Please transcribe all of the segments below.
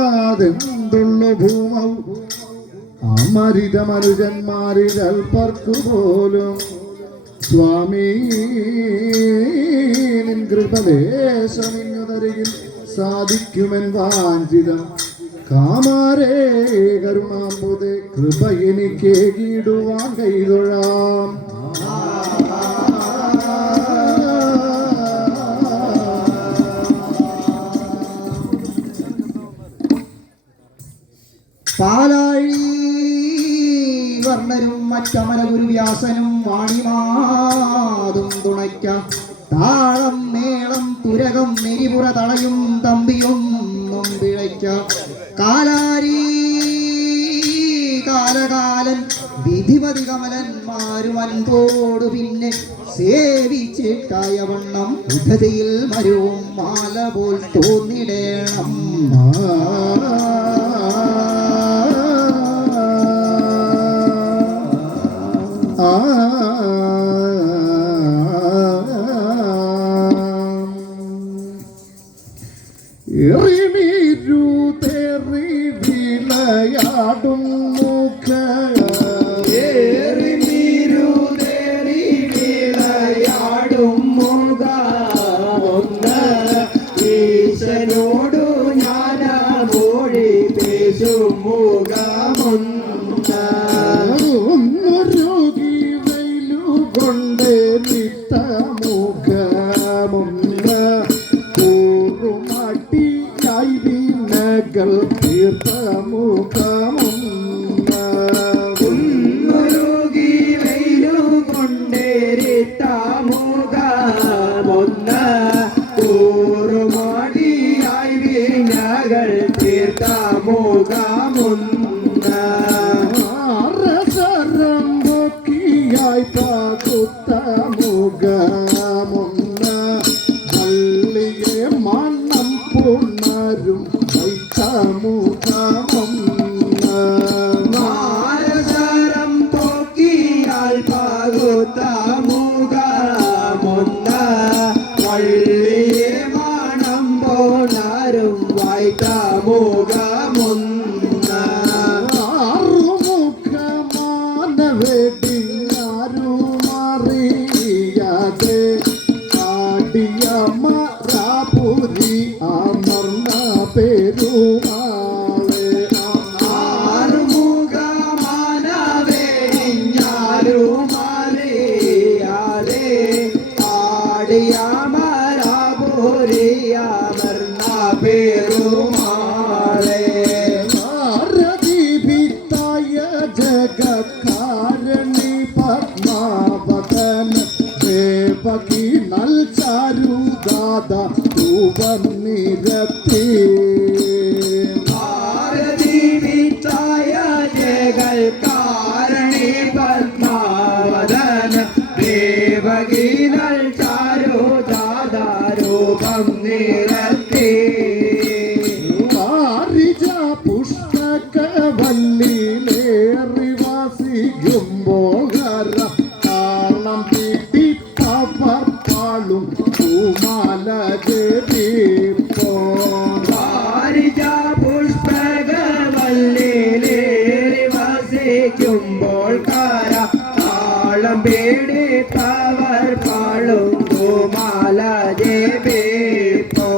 ആകാതെന്തുള്ളു ഭൂമൗ അമരിത മനുജന്മാരിൽ അൽപ്പർക്കു പോലും സ്വാമി നിൻ കൃപദേശമിങ്ങുതരികിൽ സാധിക്കുമെൻ വാഞ്ചിതം കാമാരേ കരുണാമ്പുതേ കൃപ എനിക്കേകിടുവാൻ കൈതൊഴാം. പാലാഴി വർണ്ണരും മറ്റമല ഗുരുവ്യാസനും വാണിമാതും തുണയ്ക്ക താളം മേളം തുരകം നെരിപുറ തളയും തമ്പിയും നൊമ്പിഴയ്ക്ക കാലാരി കാലകാലൻ വിധിപതി കമലന്മാരും അൻപോടു പിന്നെ സേവിച്ചിട്ടായ വണ്ണം ഉദ്ധതിയിൽ മരുവും മാല പോൽ തോന്നിടേണം. വിളയാടും മുഖ വിളയാടും മുഖ ഈശനോടു ഞാന മൊഴി പേശും മുഖമുന്നൊരുകി വൈലു കൊണ്ട് നിട്ട മുഖമുന്ന കൂറുമാട്ടിയായി വിനകൾ തീർത്ത മുഖമുന്ന മുന്നൊരുകി വൈലു കൊണ്ടേരിട്ട മുഖമുന്ന കൂറുമാടിയായി വിനകൾ തീർത്ത മുഖമുന്ന റസരംബൊക്കിയായി പകുത്ത മുഖമുന്ന പള്ളിയെ മണ്ണം പുണരും വൈത്ത മുഖമുന്ന മാരസരം പൊക്കിയാൽ പകുത്ത മുഖമുന്ന പള്ളിയെ മണം പോണരും വായ്ത്ത മുഖമുന്ന വെടിഞ്ഞാരുമറിയാതെ ആടിയ മറാപുരി അമർന്ന പെരുമാളെ ആറുമുഖമാനവേടിഞ്ഞാരുമറിയാതെ ആടിയ മറാപുരിയമർന്ന പെരുമാളെ ജഗക്കാരണി പത്മാവതൻ ദേവകി നൽ ചാരുദാദ രൂപം നിരത്തി ഭാരതീവിത്തായ ജഗൽക്കാരണി പത്മാവതൻ ദേവകി നൽ ചാരുദാദാരൂപം നിരത്തി വാരിജ പുഷ്പകവല്ലിയിലേറി വാസിക്കുമ്പോൾ കാണം പിടിപ്പവർപ്പാളും പൂമാല ജപിപ്പോ വാരിജ പുഷ്പകവല്ലിയിലേറി വസിക്കുമ്പോൾ കാര താളം പേടിപ്പവർ പാളും പൂമാല ജപിപ്പോ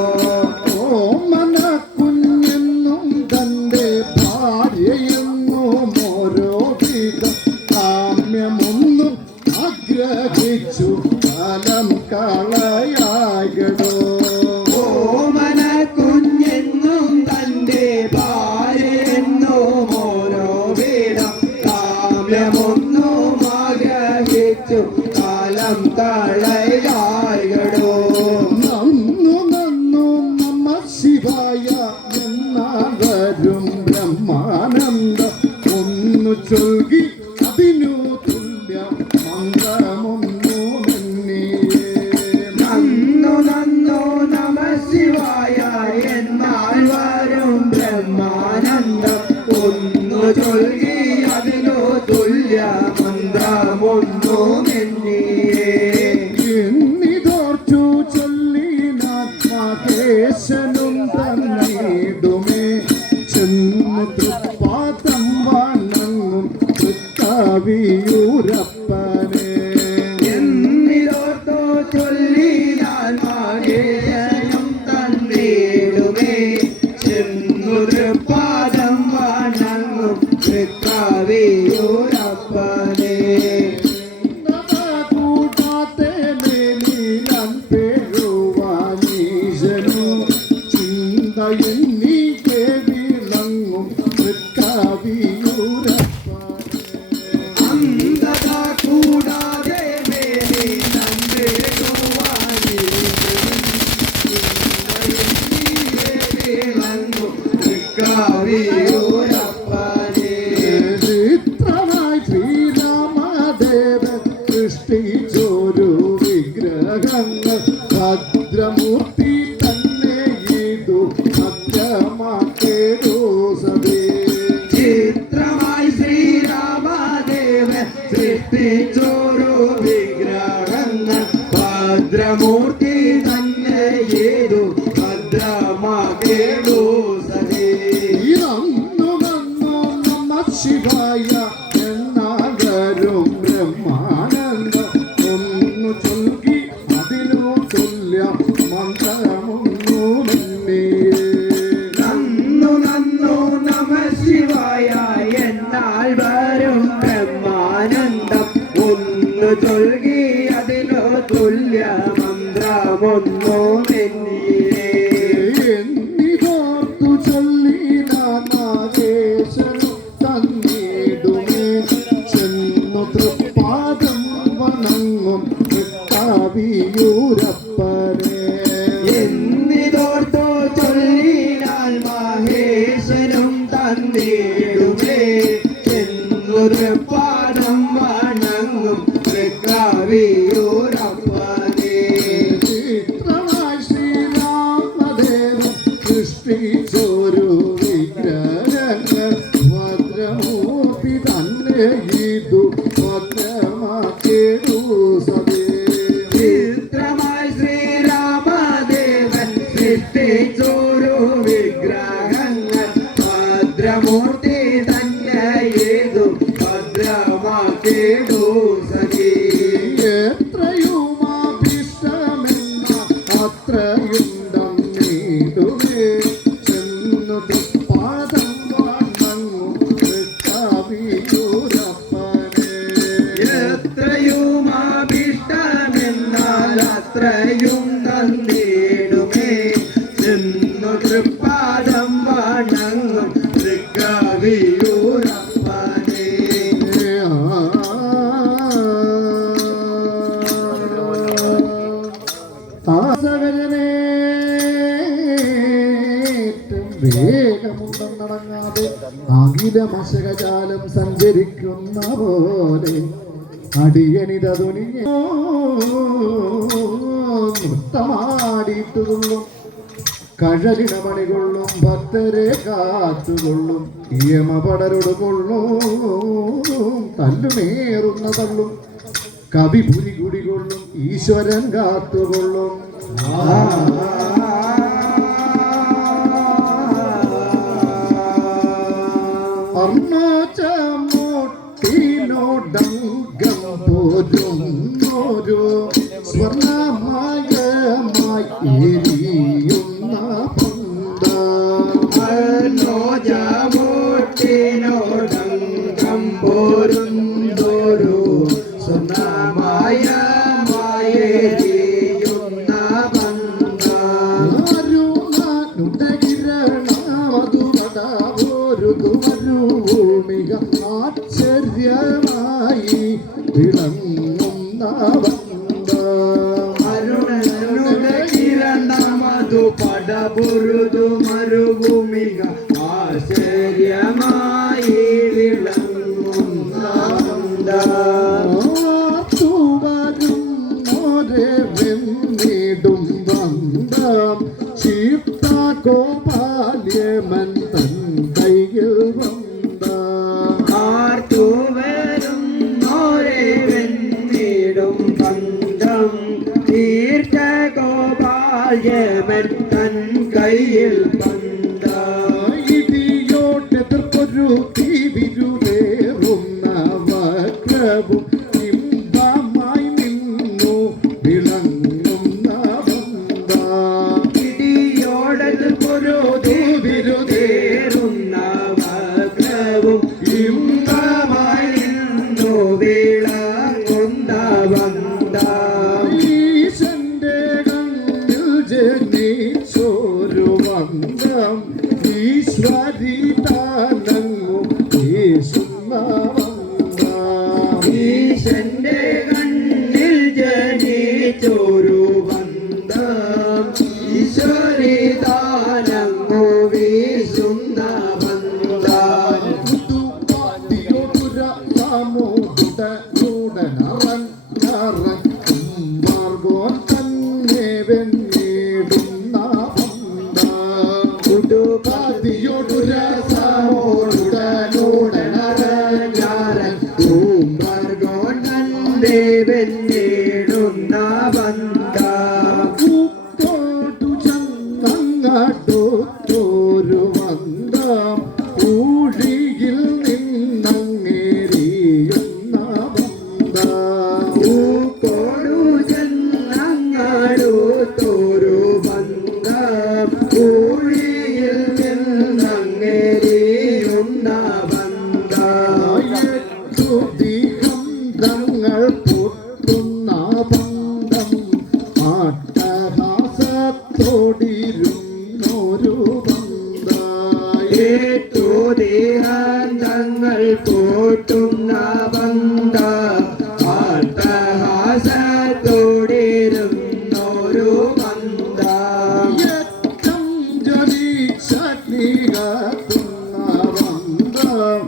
മഹേശനും തന്നിടുമേ ചെന്ന് തൃപ്പാദം വണങ്ങും തൃക്കാവിയൂരപ്പനെ എന്നിലോർത്തോ ചൊല്ലിയാൽ മഹേശനും തന്നിടുമേ ചെന്നു തൃപ്പാദം വണങ്ങും തൃക്കാവിയൂരപ്പനെ കൂടാതെ മേലിലാൻ പേഴുവാനീശനു ചിന്തയിൽ നീ കേവിളങ്ങും തൃക്കാവിയൂരപ്പനെ അന്ധത കൂടാതെ മേലെ നമ്പേടുവാനീ തൃക്കാവിയൂരപ്പനെ ചിത്രമായി ശ്രീരാമദേവൻ സൃഷ്ടിച്ചൊരു വിഗ്രഹങ്ങൾ ഭദ്രമൂർത്തി തന്നെ ഇതു ഭദ്രമാക്കേടോ സഭേ ചിത്രമായി ശ്രീരാമദേവൻ സൃഷ്ടിച്ചോരു വിഗ്രഹങ്ങൾ ഭദ്രമൂർത്തി തന്നെ ഏതു ഭദ്രമാക്കേടോ സഹേ ഇതന്നു വന്നു നമ ശിവായ എന്നാകരും ബ്രഹ്മാനന്ദം ഒന്നു ചൊൽകി അതിനു തുല്യ മന്ത്രമൊന്നുമെന്നേ നന്നു നന്നു നമ ശിവായ എന്നാൽ വരും ബ്രഹ്മാനന്ദം ഒന്ന് ചൊൽകി അതിനു തുല്യ മന്ത്രമൊന്നോ എന്നീരേ എന്നിതോർത്തു ചൊല്ലിനാദേശനു തന്നിടുമേ ചെന്നു തൃപ്പാദം വണങ്ങും തൃക്കാവിയൂരപ്പനെ എന്നിതോർത്തോ ചൊല്ലിനാൽ മഹേശനും തന്നിടുമേ ചെന്നു തൃപ്പാദം വണങ്ങും തൃക്കാവിയൂരപ്പനെ ചിത്രമായി ശ്രീരാമദേവൻ സൃഷ്ടിച്ചൊരു വിഗ്രഹങ്ങൾ ഭദ്രമൂർത്തി തന്നെ ഇതു ഭദ്രമാക്കേടു സഭേ ചിത്രമായി ശ്രീരാമദേവൻ സൃഷ്ടിച്ചോരു വിഗ്രഹങ്ങൾ ഭദ്രമൂർത്തി തന്നെ ഏതു ഭദ്രമാക്കേടു സഖി എത്രയുമാഭിഷ്ടമെന്ന അത്രയുണ്ടം നീടുമേ ചെന്നു തൃപ്പാദം വണങ്ങും തൃക്കാവിയൂരപ്പനെ എത്രയുമാഭിഷ്ടമെന്നാൽ അത്രയും തന്നിടുമേ ചെന്നു തൃപ്പാദം വണങ്ങും തൃക്കാവിയൂരപ്പനെ വേഗമുണ്ടെന്നടങ്ങാതെ അഖിലമശകജാലം സഞ്ചരിക്കുന്ന പോലെ അടിയനിതുനിഞ്ഞോ നൃത്തമാടിയിട്ടുകൊള്ളും കഴലിടമണികൊള്ളും ഭക്തരെ കാത്തുകൊള്ളും യമപടരോട് കൊള്ളും തല്ലുമേറുന്ന തള്ളും കവിപുരി കുടികൊള്ളും ഈശ്വരൻ കാത്തുകൊള്ളും അർണോച്ചമോട്ടിനോടങ്കം പോരുന്നോരു സ്വർണമയമായി എരിയുന്ന പന്ത മനോജമോട്ടിനോടങ്കം പോരുന്നോരു സ്വർണമയമായെരിയുന്ന പന്ത ൂമിക ആശ്ചര്യമായി വിളങ്ങുന്ന വന്ത അരുണനുടെ കിരണമതു പടപുരുതു മരുഭൂമിക ആശ്ചര്യമായി വിളങ്ങുന്ന പന്ത ആർത്തുവരും ഒരേ വെന്നിടും വന്ദം ശീപ്തകോപാല്യമൻ തൻ കൈയിൽ വന്ദ ആർത്തുവരും ഓരേ വെന്നിടും പന്തം തീർത്ഥ ഗോപാല്യമൻ തൻ കൈ കയ്യിൽ പന്ത ഇടിയോട്ടെതിർപ്പൊരു തീവിരുതേറുന്ന വക്രവും ഇമ്പമായി നിന്നു വിളങ്ങുന്ന ബന്ധ ഇടിയോടൊരു വിരുതേറുന്ന വക്രവും ഇമ്പമായി നിന്നു വിളങ്ങുന്ന ബന്ധ ഈശന്റെ കണ്ണിൽ ജനിച്ചൊരു ബന്ധം ഈശ്വരി താനങ്ങു യേശുന്ന ബന്ധം ഈശന്റെ കണ്ണിൽ ജനിച്ചൊരു ബന്ധം ഈശ്വരി താനങ്ങു വീശുന്ന ബന്ധം പുതുപാതിയൊടുര സാമോദൂടനറൻ മാർഗോൻ തന്നെ വെന്നിടുന്ന ബന്ധം പുതുപാതിയൊടുര സാമോദൂടനോടനറൻ മാർഗോൻ തന്നെ വെന്നിടുന്ന ബന്ധം പൂക്കോട്ടു ചങ്ങങ്ങാട്ടൊരു ബന്ധം ഊഴിയിൽ നിന്നങ്ങേറിയുന്ന ബന്ധം പൂക്കോടു ചെന്നങ്ങാടുത്തൊരു ബന്ധം ഊഴിയിൽ നിന്നങ്ങേറിയുന്ന ബന്ധം ങ്ങൾ പൊട്ടുന്ന ബന്ധം ആട്ടഹാസത്തോടിരുന്നൊരു ബന്ധം ഏറ്റുദേഹങ്ങൾ പോട്ടുന്ന ബന്ധം ആട്ടഹാസത്തോടിരുന്നൊരു ബന്ധം ഏറ്റം ജ്വലിച്ചഗ്നികത്തുന്ന ബന്ധം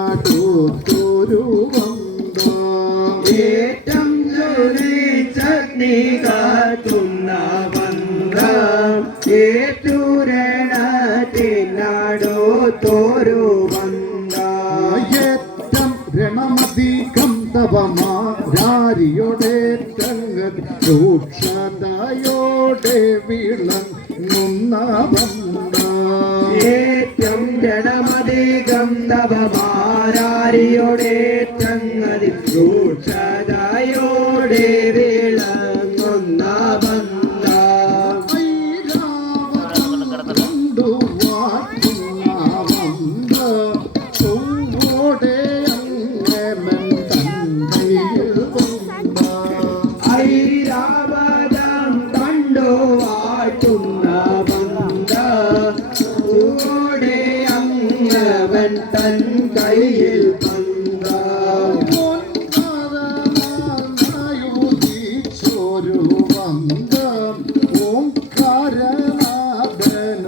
ഏറ്റുരണത്തിനടുത്തൊരു ബന്ധം ഏറ്റം ജ്വലിച്ചഗ്നി കാത്തുന്ന ബന്ധം ഏറ്റുരണത്തിനടുത്തൊരു ബന്ധം ഏറ്റം രണമധികം തപമാരിയുടെ തങ്ങത് രൂക്ഷതയോടെ വിളങ്ങുന്ന ബന്ധം ഏറ്റം ജനമധികം തപമാരാരിയുടെ ചങ്ങതി രൂക്ഷതയോടെ വിളങ്ങുന്ന ബന്ധം ഐരാവതം വാട്ടുന്ന ബന്ധം ചൊവ്വോടെ അങ്ങമൻ തന്നയിൽ ബന്ധം ഐരാവതം കണ്ടു വാട്ടുന്ന ബന്ധം കൂടെ അങ്ങവൻ തൻ കയ്യിൽ ബന്ധം ഓംകാരനായുദിച്ചൊരു ബന്ധം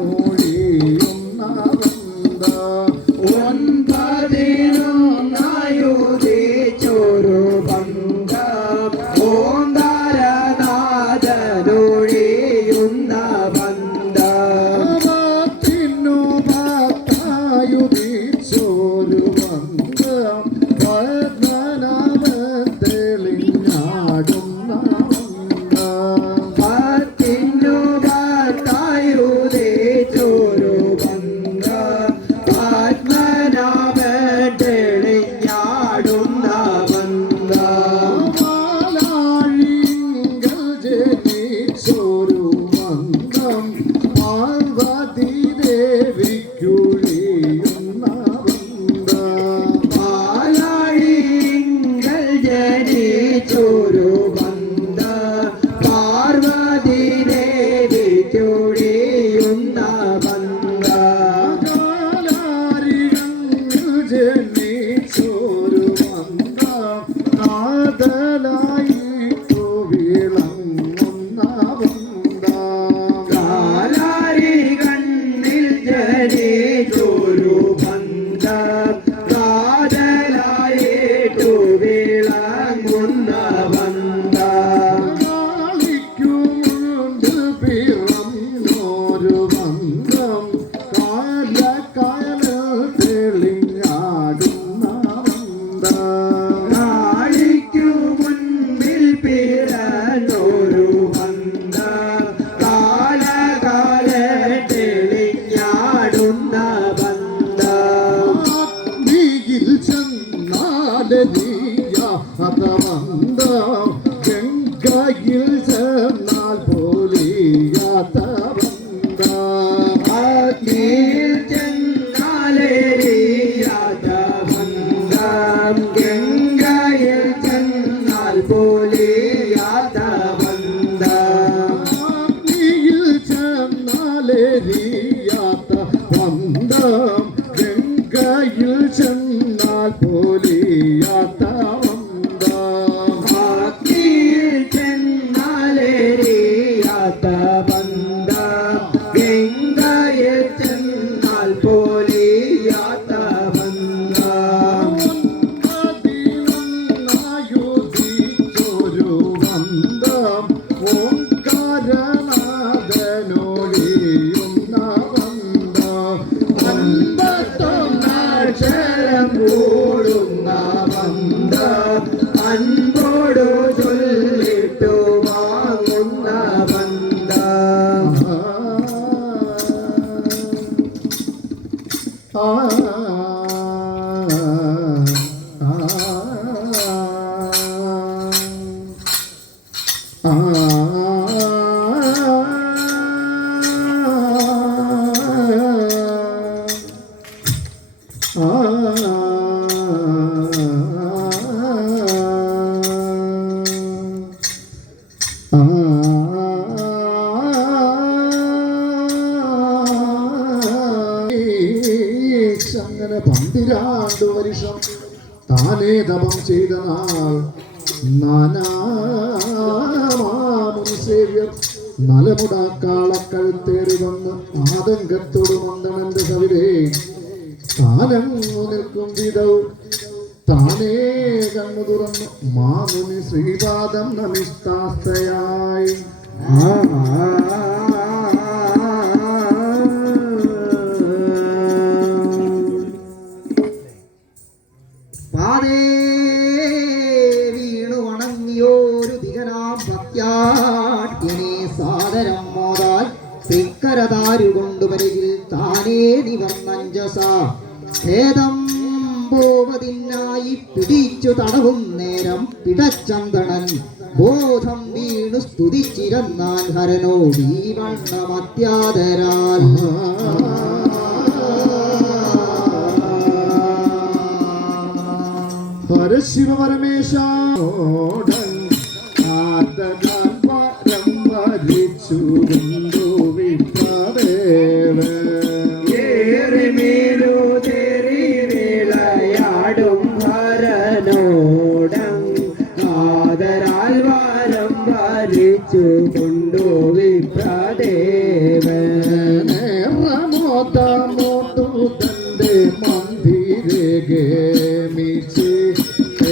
ഓംകാരനാഥനൊഴിയുന്ന ബന്ധം ഒൻപതിനും നായുദിച്ചൊരു ബന്ധം ഓങ്കാരനാഥനൊഴിയുന്ന ബന്ധം ഭക്തിനു ഭക്തായുദിച്ചൊരു ബന്ധം പത്മനാഭൻ തെളിഞ്ഞാടുന്ന ബന്ധം ഭക്തിന്നു ഭക്തായുദിച്ചൊരു ബന്ധം പത്മനാഭൻ തെളിഞ്ഞാടുന്ന ബന്ധം മാലാഴിങ്കൽ ജനിച്ചൊരു ബന്ധം ഗംഗയിൽ ചെന്നാൽ പോലെയാത്ത ബന്ധം അതിനൊന്നായുധിച്ചൊരു ബന്ധം ഓംകാരനാഥനൊഴിയുന്ന ബന്ധം അൻപത്തൊന്നക്ഷരം കൂടുന്ന ബന്ധം അൻപോടു ചൊല്ലിട്ടു വാങ്ങുന്ന ബന്ധം അങ്ങനെ 12 വർഷം താനേ തപം ചെയ്ത നാൾ നാനാമാമുനിസേവ്യർ നലമുടാക്കാളക്കഴുത്തേറി വന്ന് ആതങ്കത്തോട് മന്ദനന്റെ കവിതേ താനങ്ങു നിൽക്കും വിധവും താനേ കണ്ണു തുറന്നു മാമുനി ശ്രീപാദം നമിഷ്ടാസ്തയായി പാതേ വീണു വണങ്ങിയോരു ദിഗനാം ഭക്യാട്യനെ സാദരം മോദാൽ തൃക്കരതാരുകൊണ്ടുവരികിൽ താനേ നിവർന്നഞ്ജസ ഭേദം പോവതിനായി പിടിച്ചു തടവും നേരം പിടച്ചന്തണൻ ബോധം വീണു സ്തുതിച്ചിരന്നാൻ ഹരനോടീ വണ്ണമത്യാദരാൽ പരശിവ പരമേശോടൻ ആർദ്ദാൻ പരം വരിച്ചു കൊണ്ടു വിപ്രദേവൻ ഏറിമേലു തേറി വേളയാടും ഹരനോടം ആദരാൽ വാരം വരിച്ചു കൊണ്ടു വിപ്രദേവൻ മോട്ടു തന്റെ മന്ദിരേമിച്ച്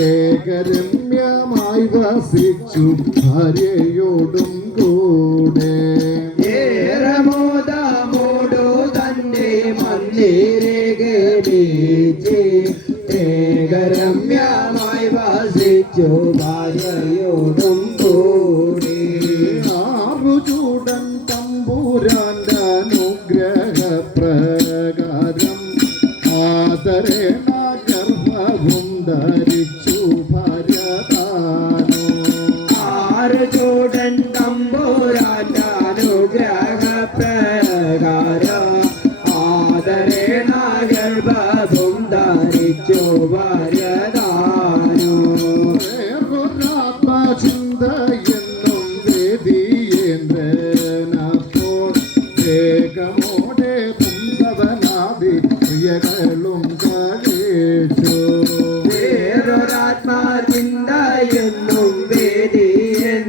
ഏകരമ്യമായി വസിച്ചു ഭാര്യയോടും കൂടെ ഏറമോദമോടു തന്റെ മന്ദിരേകേച്ച് ഏകരമ്യമായി വസിച്ചു ഭാര്യയോടും കൂടി ആറുചൂടൻ തമ്പുരാന്റെ അനുഗ്രഹ പ്രകാരം ആദരേണ ഗർഭവും ധരിച്ചു ഭാര്യതാനോ ആറ് ചൂടൻ തമ്പുരാനുഗ്രഹ പ്രകാരം ആദരേണ ഗർഭവും ധരിച്ചു ഭാര്യതാനോ ചിന്തയെന്നും വേദിയേന്ദ്രനപ്പോൾ വേഗമോടെ പുംസവനാദി പ്രിയകളും കഴിച്ചു വേറൊരാത്മാചിന്തയെന്നും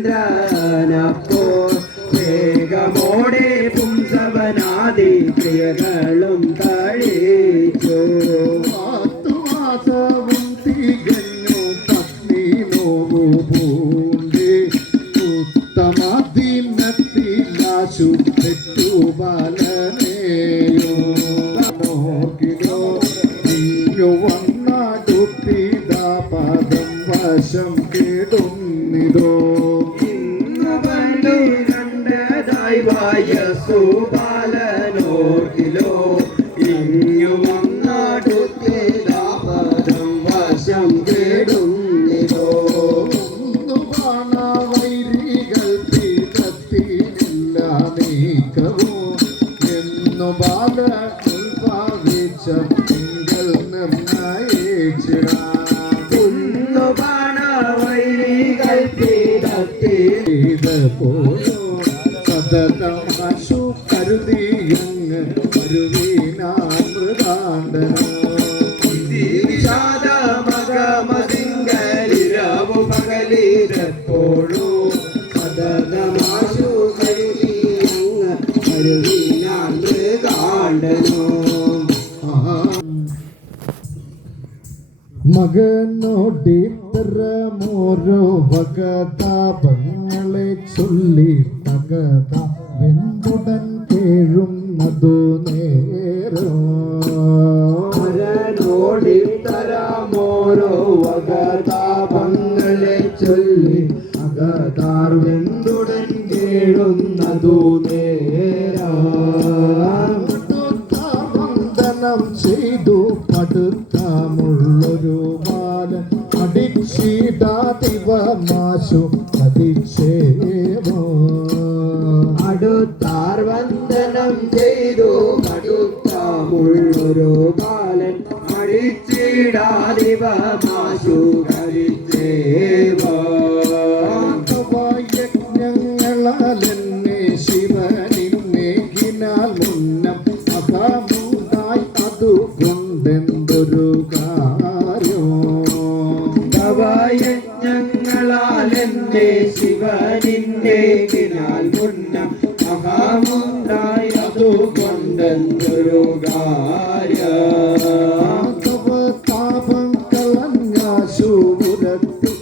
വേദിയേന്ദ്രനപ്പോൾ വേഗമോടെ പുംസവനാദി പ്രിയകളും കഴിച്ചു 10 മാസവും തികഞ്ഞു പത്നി നോവു പൂണ്ടി ഉത്തമദിനത്തിലാശു പെറ്റു ബാലനെയോ നോക്കിലോ ഇങ്ങു വന്നാടുത്തിത പദം വശം കേടുന്നിതോ ഇന്നു പണ്ടു കണ്ടതായി വയസ്സു ബാലനോർക്കിലോ ഇങ്ങു വന്നാടുത്തേതാപദം വശം കേടുന്നിതോ ഒന്നു ബാണവൈരികൾ തീരത്തിനില്ല നീക്കവും എന്നു ബാല ഉത്ഭാവിച്ച തിങ്കൾ നിർണയിച്ചിടാം കുന്നു ബാണവൈരികൾ പോലോ സതതമാശു കരുതിയങ്ങ് മരുവീനാമൃതാണ്ടനോ മകമതിങ്കലിരവു പകലിരപ്പോഴു സദതമാശു കരുതി മകനോടിത്തരമോരോ വകതാപങ്ങളെ ചൊല്ലി തകത വെന്തുടൻ കേഴുന്നതു നേരം മകനോടിത്തരമോരോ വകതാപങ്ങളെ ചൊല്ലി അകതാർ വെന്തുടൻ കേഴുന്നതു നേരം വന്ദനം ചെയ്തു പടുത്താമുള്ളൊരു ബാലൻ അടിച്ചിടാതിവമാശു അതിക്ഷേമോ അടുത്താർ വന്ദനം ചെയ്തു അടുത്താമുള്ളൊരു ബാലൻ അടിച്ചിടാതിവമാശു കരിച്ചേവോ യജ്ഞങ്ങളാൽ എന്നെ ശിവനിന്നേകിനാൽ മുന്നം അഹമുണ്ടായി അതുകൊണ്ടെന്തൊരു കാര്യം തവയജ്ഞങ്ങളാൽ എന്റെ ശിവനിന്നേകിനാൽ മുന്നം അഹമുണ്ടായി അതുകൊണ്ടെന്തൊരു കാര്യം താപം കളഞ്ഞ ശൂരത്തിൽ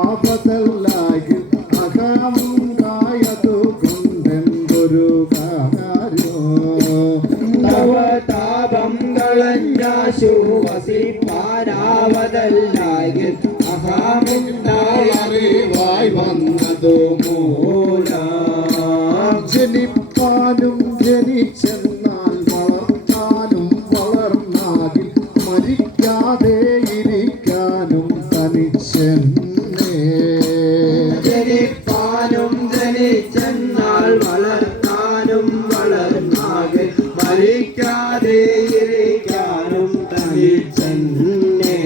ആപതല്ലായി അഹമുണ്ടായതു കൊണ്ടെന്തൊരു കാര്യം തവ താപം കളഞ്ഞാശുവസിപ്പാരാവതല്ലായി അഹമുണ്ടായി വന്നതു മൂലം ജനിപ്പാനും ജനിച്ചെന്നാൽ വളർത്താനും വളർന്നാകിൽ മരിക്കാതെ ഇരിക്കാനും തനിച്ചെന്നേ ജനിപ്പാനും ജനിച്ചെന്നാൽ വളർത്താനും വളർന്നാകെ മരിക്കാതെ ഇരിക്കാനും തനിച്ചെന്നേ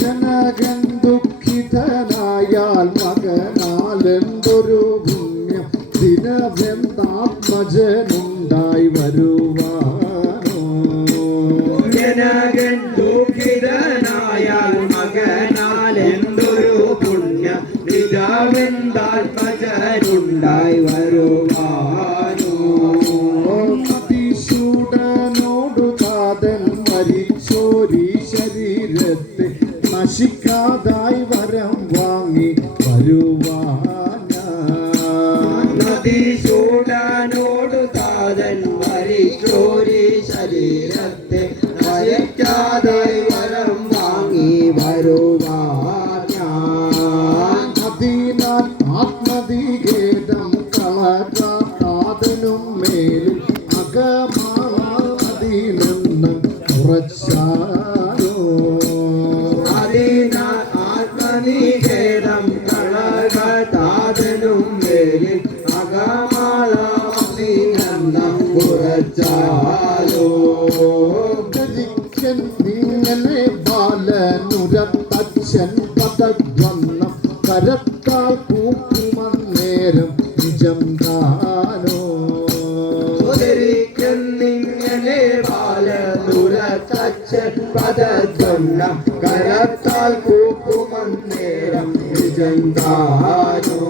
ജനകൻ ദുഃഖിതനായാൽ മകനാലെന്തൊരു പുണ്യം ദിനവെന്താത്മജനുണ്ടായി വരുവാനോ ജനകൻ ദുഃഖിതനായാൽ മകനാൽ എന്തൊരു പുണ്യ നിജാവെന്താത്മജനുണ്ടായി വരുവാനോ അതിശൂടനോടു താതൻ മരിച്ചോരി ശരീരത്തെ നശിക്കാതായി വരം വാങ്ങി വരുവാനാ നദീശൂടനോടു താതൻ മരിച്ചോരി ശരീരത്തെ മരിക്കാതായി വരം വാങ്ങി വരുവാൻ അതിനാൽ ആത്മതിഖേദം കളകാതാതനും മേലിൽ അകമാതിൽ നിന്ന് കുറച്ചാലോ അതിനാൽ ആത്മനിഖേദം കളകതാതനും മേലിൽ അകമാളാതിനെണ്ണം കുറച്ചാലോ ധരിക്കൻ ഇങ്ങനെ ബാലനുരത്തച്ഛൻ പദദ്വന്നം കരത്താൽ കൂക്കുമന്നേരം നിജം താനോ ഉദരിക്കുന്നിങ്ങനെ ബാലനുരത്തച്ഛൻ പദദ്വന്നം കരത്താൽ കൂക്കുമന്നേരം നിജന്താനോ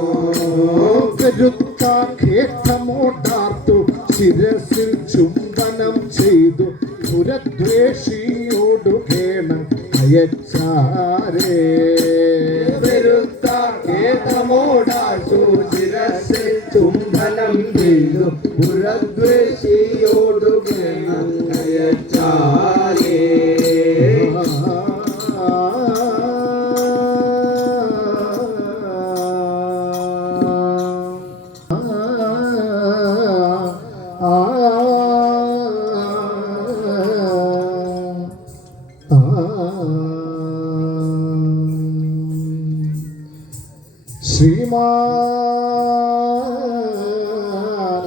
പെരുത്ത ഖേദമോടാർത്തു ശിരസിൽ ചുംബനം ചെയ്തു പുരദ്വേഷിയോടു കേണം അയച്ചാരേ പെരുത്ത ഖേദമോടാശു ശിരസിൽ ചുംബനം ചെയ്തു പുരദ്വേഷിയോടു അയച്ചാരേ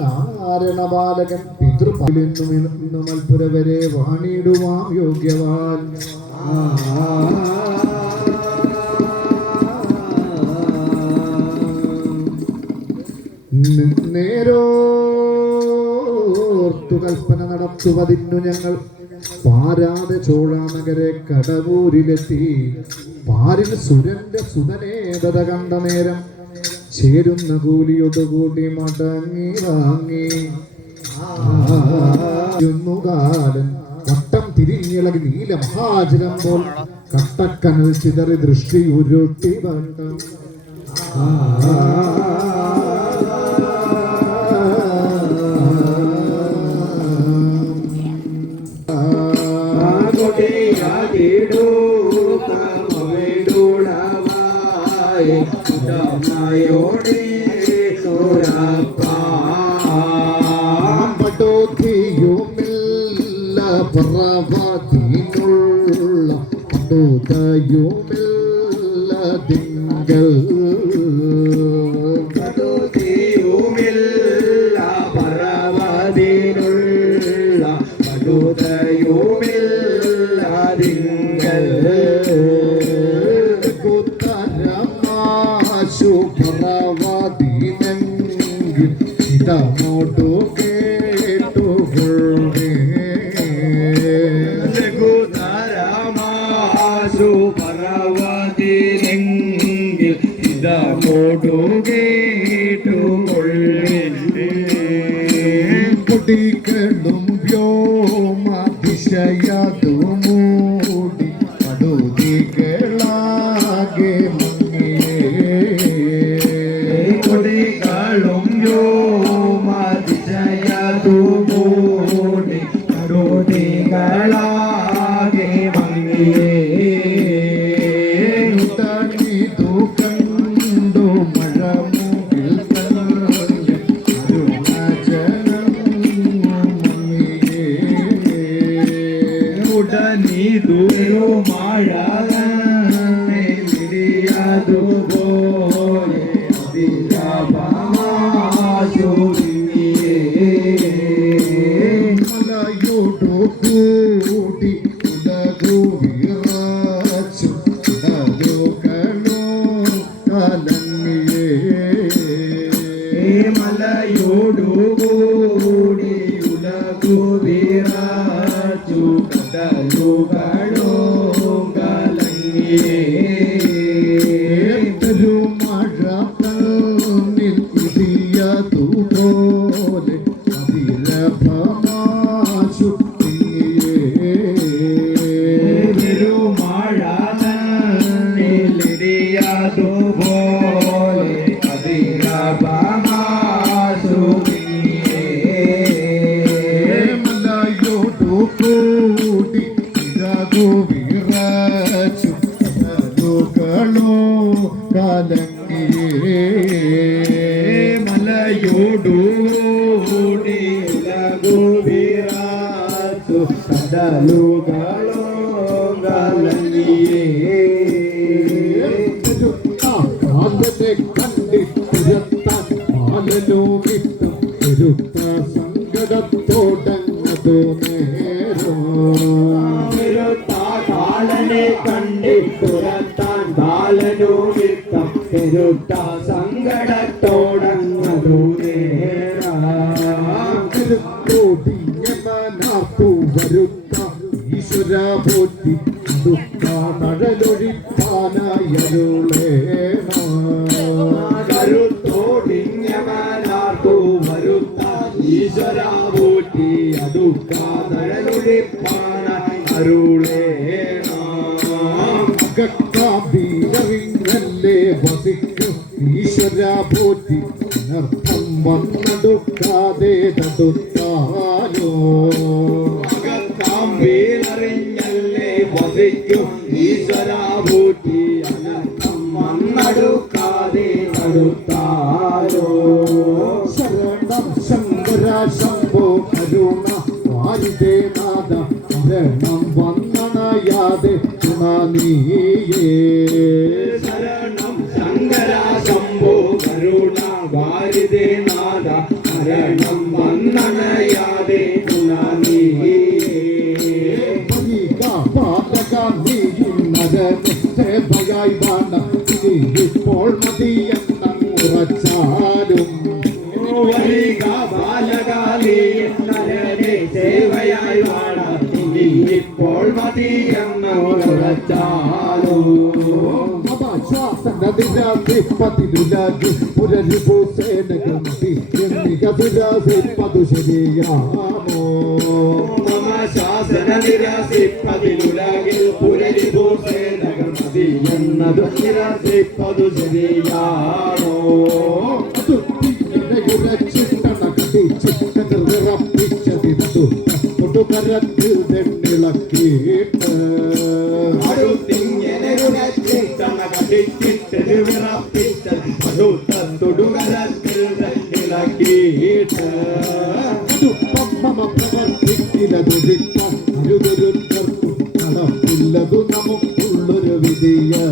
ശ്രീമാനാരണബാലകൻ പിതൃപാലിന്നു മൽപുര വരെ വാണിടുവാം യോഗ്യവാൻ നേരോർത്തു കൽപ്പന നടത്തുവതിന്നു ഞങ്ങൾ പാരാതെ ചോളാനഗരെ കടവൂരിലെത്തി പാരിൽ സുരന്റെ സുതനേതത കണ്ട നേരം ചേരുന്ന കൂലിയോടുകൂടി മടങ്ങി വാങ്ങി കാലൻ വട്ടം തിരിഞ്ഞിളകി നീല മഹാചരം പോൽ കട്ടക്കനൽ ചിതറി ദൃഷ്ടി ഉരുട്ടി വട്ടം പടോതിയുമില്ല പറവതിനുള്ള പടോതയുമില്ല തിങ്കൾ പടോതിയുമില്ല പറവതിനുള്ള പടോതയുമില്ല തിങ്കൾ ശുഭ്രവാദീനെങ്കിൽ ഇതമോട്ടു കേട്ടുകൊള്ളേ ലഘുതരമാശു പറവതിനെങ്കിൽ ഇതമോട്ടു കേട്ടുകൊള്ളേ കുടികളും വ്യോമാതിശയതു മൂടി പടുതികളാകെ കൊടികളും വ്യോമാതിശയതു മൂടി പടുതികളാകെ മങ്ങിയേ തണിതു കണ്ടു മഴമുകിൽ തങ്ങി അരുണാചലം മങ്ങിയേ ഉടനീതു മഴ വിടിയതുപോലെ മലയോടു കൂടി ഉലകു വിറച്ചു കടലുകളോ കലങ്ങിയേ മലയോടുകൂടി ഉലകു വിറച്ചു കടലുകളോ കലങ്ങിയേ പെരുമഴ തന്നിൽ ഇടിയതുപോലെ അതിലഭമാശു പെരുമഴ തന്നിലിടിയതുപോലെ മലയോടു കൂടി ഇരകു വിറച്ചു കടലുകളോ കലങ്ങിയേ മലയോടുകൂടി ഉലകു വിറച്ചു കടലുകളോ കലങ്ങിയേ കാലനെ കണ്ടിരുത്താൻ പാലനോ വിട്ടും പെരുത്ത സങ്കടത്തോടങ്ങതു നേരോ കാലനെ കണ്ടിട്ടുരത്താൻ ബാലനു വിത്തം പെരുത്ത സങ്കടത്തോടങ്ങതു ോടിയമാനാത്തു വരുത്ത ഈശ്വര പോറ്റി ദുഃഖമഴലൊഴിപ്പാനായരുളേണോ കരുത്തോടിഞ്ഞമാനാർത്തു വരുത്ത ഈശ്വര പോറ്റി അടുക്കാതഴലൊഴിപ്പാനായി അരുളേണ ഭീരറിഞ്ഞല്ലേ വസിക്കും ഈശ്വര പോറ്റി അനർത്ഥം വന്നെടുക്കാതെ തടുത്താലോ വീരറിഞ്ഞല്ലേ വസിക്കും ഈശ്വര പൂട്ടി അനർത്ഥം വന്നടുക്കാതെ തടുത്താലോ ശരണം ശങ്കര ശംഭോ കരുണ വാരിതേ നാഥ ശരണം വന്നണയാതെ ഗുണനീയേ ശരണം ശങ്കര ശംഭോ കരുണ വാരിതേ നാഥ ശരണം വന്നണയാതെ ഗുണനീയേ സേവയായി വേണ്ട ഇപ്പോൾ മതിയെന്നുറച്ചാലും വരിക ബാലകാലി നരനെ സേവയായി വാഴ ഇപ്പോൾ മതിയെന്നുറച്ചാലോ ശ്വാസനദിരാസിപ്പതിലുലകി പുരരിഭൂസേനഗന്ധി എന്നികസുരാസിപ്പതു ശരിയാമോ മമ ശാസന നിരാസിപ്പതിലുലകിൽ പുരരിഭൂസേന വന്നതു നിരസിപ്പതു ശരിയാണോ കരത്തിൽ വെണ്ണിളക്കിയിട്ട് അടുത്തിങ്ങനെ ഉരച്ചിട്ടണ കടിച്ചിട്ടത് വിറപ്പിച്ചത് തൊടുകരത്തിൽ വെണ്ണിളക്കിയിട്ട് നടപ്പില്ലതു നമുക്കുള്ളൊരു വിധിയേ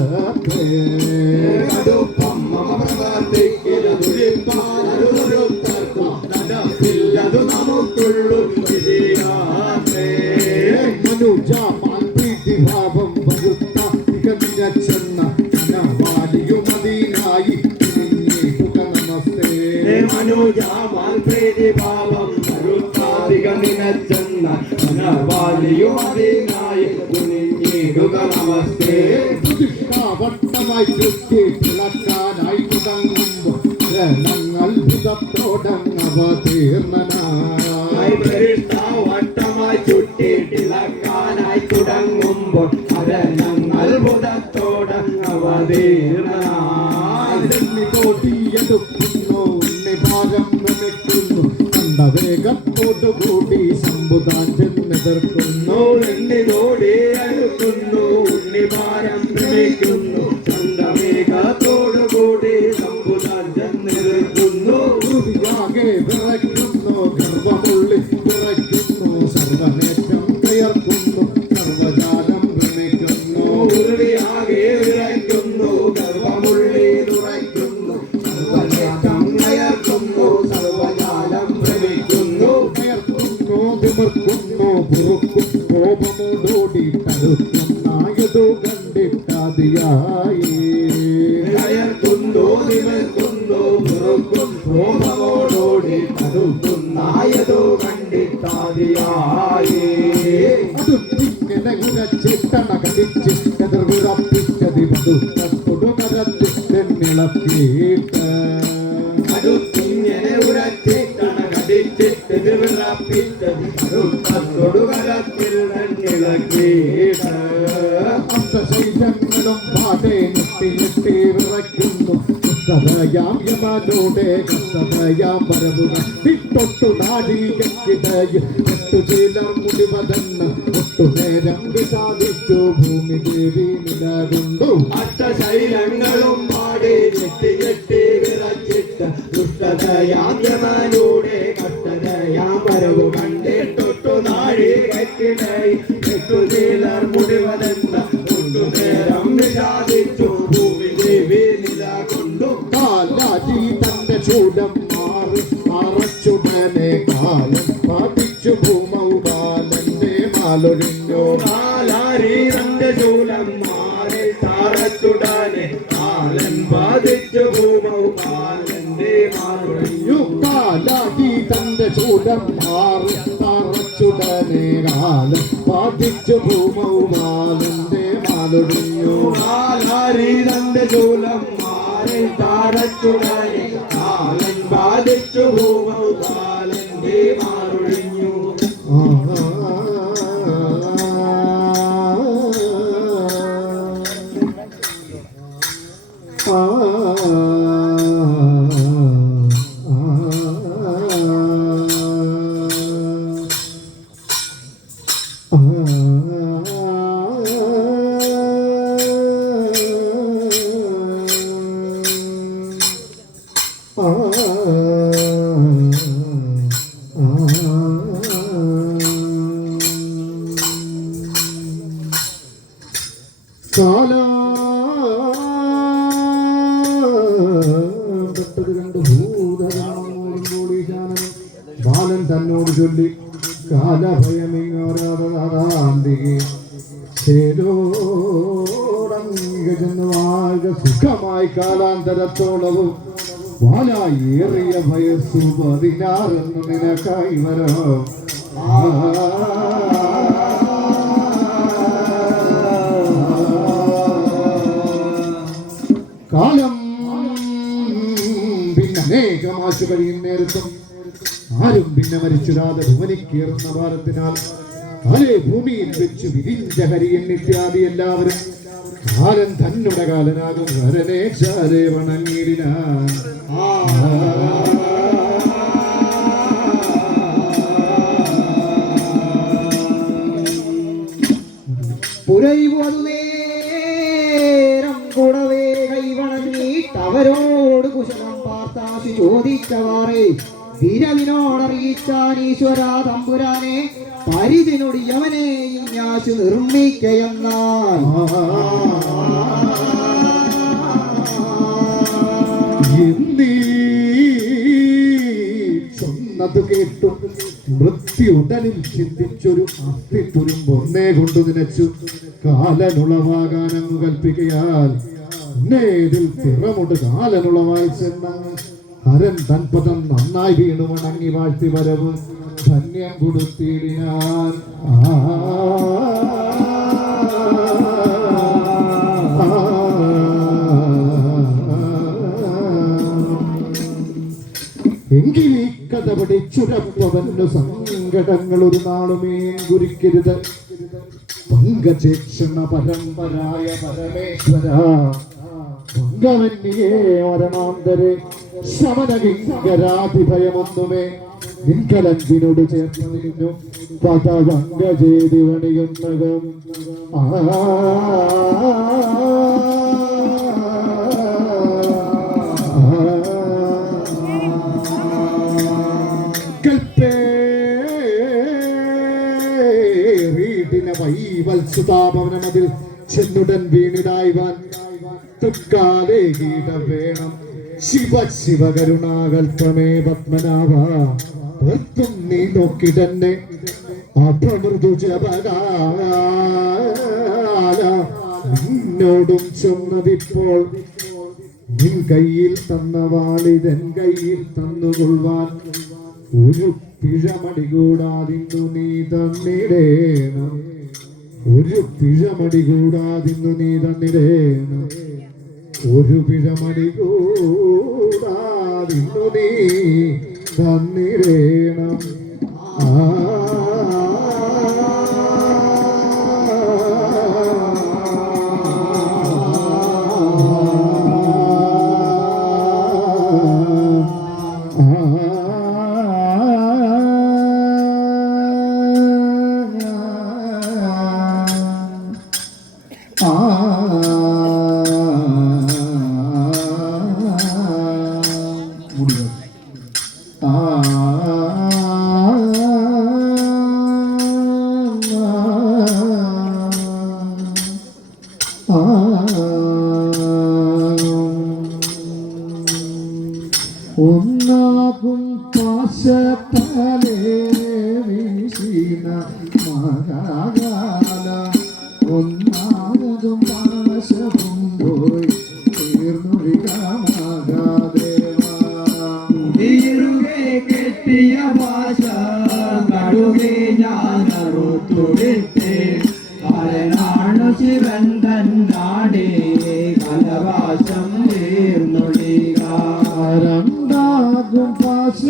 നടപ്പില്ലതു നമുക്കുള്ളൊരു വിധിയാത്രേ മനുജാമാൻ പ്രീതിഭാവം വരുത്ത തികഞ്ഞ ചെന്ന വാലിയുമതിനായി നമസ്തേ മനുജാമാൻ പ്രീതിഭാവം വരുത്താതിക നിനച്ചെന്ന വാലിയുമതിനായി കുനിഞ്ഞിടുക നമസ്തേ വട്ടമായി ചുറ്റി തിളക്കാനായി തുടങ്ങുമ്പോൾ അത്ഭുതത്തോടങ്ങവതീർണനായി വട്ടമായി ചുറ്റിട്ടിളക്കാനായി തുടങ്ങുമ്പോൾ അത്ഭുതത്തോടങ്ങവതീർണനായി കോടിയെടുക്കുന്നു ഉണ്ണിഭാരം നമിക്കുന്നു കണ്ട വേഗത്തോടുകൂടി ശംഭുതാൻ ചെന്നെതിർക്കുന്നു എണ്ണിനോടെ അടുക്കുന്നു ഉണ്ണിഭാരം നമിക്കുന്നു ചന്തമേഘത്തോടുകൂടി ശംഭുതാൻ ചെന്നെതിർക്കുന്നു ാകെ വിറയ്ക്കുന്നു ഗർഭമുള്ളി വിറയ്ക്കുന്നു സർവനേറ്റം കയർക്കുന്നു സർവജാലം ഭ്രമിക്കുന്നു ആകെ വിറയ്ക്കുന്നു ഗർഭമുള്ളി തുറയ്ക്കുന്നു സർവനേറ്റം കയർക്കുന്നു സർവജാലം ഭ്രമിക്കുന്നു കയർക്കുന്നു വിമർക്കുന്നു പുറുക്കും കോപമോടോടി കരുത്തുന്നായതു കണ്ടിട്ടാതിയായി കയർക്കുന്നു വിമർക്കുന്നു പുറക്കും കോപമോടോടി കരുത്തുന്നായതു കണ്ടിട്ടാതിയായി അതുത്തിങ്ങനെ ഉരച്ചിട്ടണ കടിച്ച് എതിർവിറപ്പിച്ചതി കൊടുകരത്തിൽ തെന്നിളക്കിയിട്ട് അടുത്തിങ്ങനെ ഉരച്ചിട്ടണ കടിച്ചിട്ട് വിറപ്പിച്ചത് കൊടുകരത്തിൽ തന്നിളക്കിയിട്ട് അഷ്ടശൈലങ്ങളും പാടെ ഞെട്ടി ഞെട്ടി വിറയ്ക്കുന്നു കസ്തതയാം യമനോടെ കസ്തതയാം വരവുകൾ വിട്ടൊട്ടു നാടീകിടയിൽ എട്ടുചീലർ മുടിവതെന്ന് ഒട്ടുനേരം വിചാരിച്ചു ഭൂമി ദേവി നിലകൊണ്ടു അഷ്ടശൈലങ്ങളും പാടി ഞെട്ടി ഞെട്ടി വിറച്ചിട്ട് ദുഷ്ടതയാം യമനോടെ കഷ്ടതയാം വരവു കണ്ടിട്ടൊട്ടു നാഴി കെട്ടിടയിൽ എട്ടുചീലർ മുടിവതെന്ന് ഒട്ടുനേരം വിചാരിച്ചു ഭൂമി ദേവി നിലകൊണ്ടു കാലാജി തന്റെ ചൂടം മാറി മറച്ചുടനെ കാലം പാതിച്ചു ഭൂമൗ ബാലന്റെ മാലൊഴിഞ്ഞു കാലാരി തന്റെ ശൂലം മാറി താറച്ചുടനെ കാലൻ ബാധിച്ചു ഭൂമൗ കാലന്റെ മാറുഞ്ഞു കാലാജി തന്റെ ചൂടം മാറി മറച്ചുടനെ കാലം പാതിച്ചു ഭൂമൗ ബാലന്റെ മാലൊഴിഞ്ഞു കാലാരി തന്റെ ശൂലം മാറി താറച്ചുടനെ കാലൻ ബാധിച്ചു ഭൂമൗ കാലന്റെ മാറുഞ്ഞു ബാലൻ തന്നോട് ചൊല്ലി കാലഭയമിങ്ങോരാന്തികെ ചെന്ന് വാഴ സുഖമായി കാലാന്തരത്തോളവും വാലായി ഏറിയ വയസ്സു 16 നിനക്കായി വരോ കാലം പിന്നെ അനേകമാശു കഴിയും നേരത്തും ആരും പിന്നെ മരിച്ചുരാതെ ഭുവനിക്കേറുന്ന ഭാരത്തിനാൽ അലേ ഭൂമിയിൽ വെച്ച് വിരിഞ്ച ഹരിയെന്നിത്യാദി എല്ലാവരും കാലൻ തന്നുടെ കാലനാകും ഹരനേക്ഷാരെ വണങ്ങിടിനാൻ. പുരൈവതുനേരം കൂടവേ കൈവണങ്ങിട്ടവരോട് കുശലം പാർത്താശി ചോദിച്ചവാറേ വിരവിനോടറിയിച്ചാൻ ഈശ്വര തമ്പുരാനെ പരിചിനൊടിയവനെ ഞാശു നിർമ്മിക്കയെന്നാൽ. ചൊന്നത് കേട്ടു മൃത്യുടലിൽ ചിന്തിച്ചൊരു അസ്ഥിത്തുരുമ്പൊന്നേ കൊണ്ടു നിനച്ചു കാലനുളവാകാനങ്ങു കൽപ്പിക്കയാൽ നേരിൽ തിറമുണ്ട് കാലനുളവായി ചെന്ന ഹരൻ തൻപദം നന്നായി വീണു വണങ്ങി വാഴ്ത്തി വരവ് ധന്യം കൊടുത്തിടിനാൻ. എങ്കിൽ ഈ കഥ പഠിച്ചുരപ്പവന്നു സങ്കടങ്ങൾ ഒരു നാളുമേ കുറിക്കരുത്. പങ്കജേക്ഷണ പരമ്പരായ പരമേശ്വര പങ്കവന്യേ വരണാന്തരെ ശമനകിങ്കരാതിഭയമൊന്നുമേ നിൻകലങ്കിനോട് ചേർന്ന് നിന്നു പദവങ്കജേതി വണിയുന്നകം. വൈവത്സുതാപവനമതിൽ ചെന്നുടൻ വീണിടായ്വാൻ തൃക്കാലേ ഗീത വേണം. ശിവ ശിവകരുണാകൽപ്പമേ പത്മനാഭ ഭർത്തും നീ നോക്കിടന്നെ അപമൃദു ജപകാല നിന്നോടും ചൊന്നതിപ്പോൾ നിൻ കയ്യിൽ തന്ന വാളിതൻ കയ്യിൽ തന്നുകൊള്ളുവാൻ ഒരു പിഴമടി കൂടാതിന്നു നീ തന്നിടേണം. ഒരു പിഴമടി കൂടാതിന്നു നീ തന്നിടേണം. ഒരു പിഴമടി കൂടാതിന്നു നീ തന്നിടേണം. ഒന്നാകും പാശത്താലേ വീശിന മഹാകാല ഒന്നാകും പാശവും പോയി തീർന്നൊഴികാമാകാദേവാ കെട്ടിയ ഭാഷ കടുകെ ഞാനറുത്തുവിട്ടേ ഹരനാണു ശിവൻ തന്നാടേ കലവാശം തീർന്നൊഴിക. രണ്ടാകും പാശ